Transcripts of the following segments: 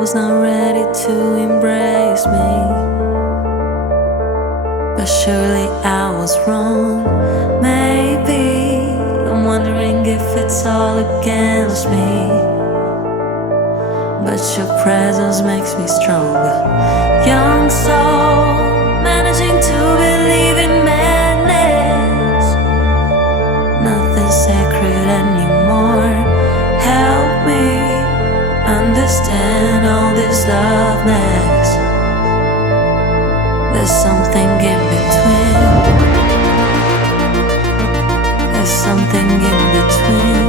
was not ready to embrace me, but surely I was wrong. Maybe I'm wondering if it's all against me, but your presence makes me stronger. Young soul, managing to believe in madness. Nothing sacred anymore. Help me understand all this loveness. There's something in between. There's something in between.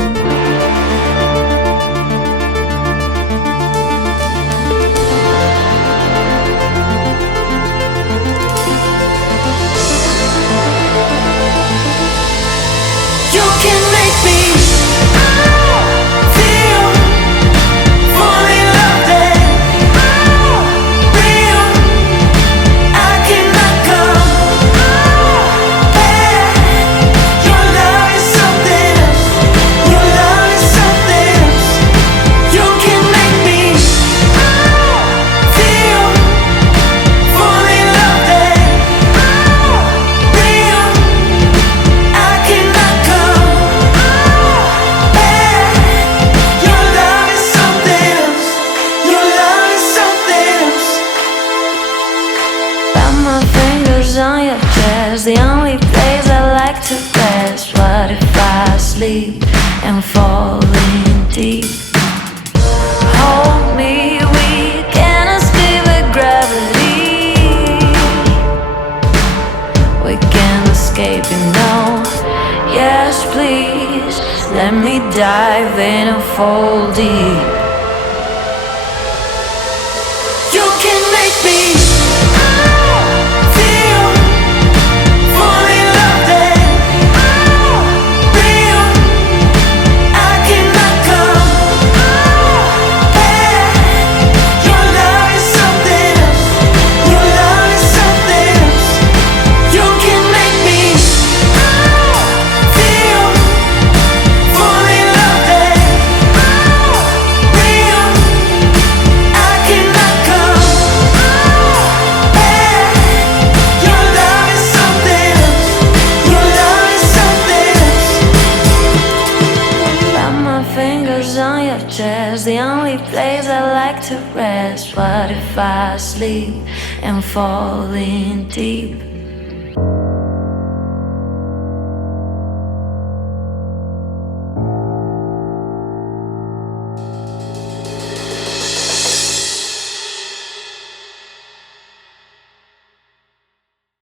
You can make me feel fully loved and real. I cannot go back. Your love is something else. Your love is something else. You can make me feel fully loved and real. I cannot go back. Your love is something else. Your love is something else. Got my fingers on your chest, the only place I like to rest. What if I sleep and fall in deep? Hold me, we can escape with gravity. We can escape, you know. Yes, please, let me dive in and fall deep. You can make me feel fully loved and real. I cannot go back. Your love is something else. Your love is something else. You can make me feel fully loved and real. I cannot go back. Your love is something else. Your love is something else. Got my fingers on your chest, the only place I like to rest. What if I sleep and fall in deep?